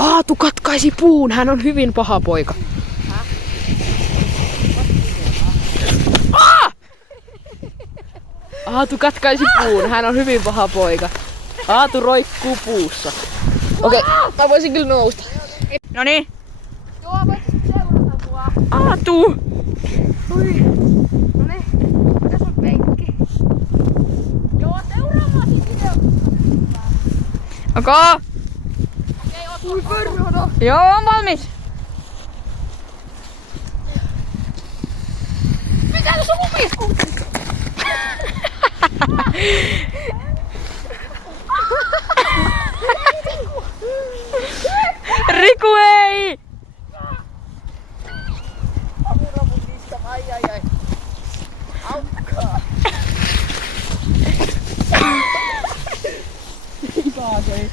Aatu katkaisi puun, hän on hyvin paha poika. Aatu katkaisi puun, hän on hyvin paha poika. Aatu roikkuu puussa. Okei, mä voisin kyllä nousta. Noniin. Joo, voisit seurata mua. Aatu! Oi. Noniin, tässä on penkki. Joo, seuraamaan videota. Okay. Ui perhana. Joo, on valmis. Mitä tässä on mun piskuutti? Riku ei! Avulla mun niska, ai. Aukkaa. Ei saa se.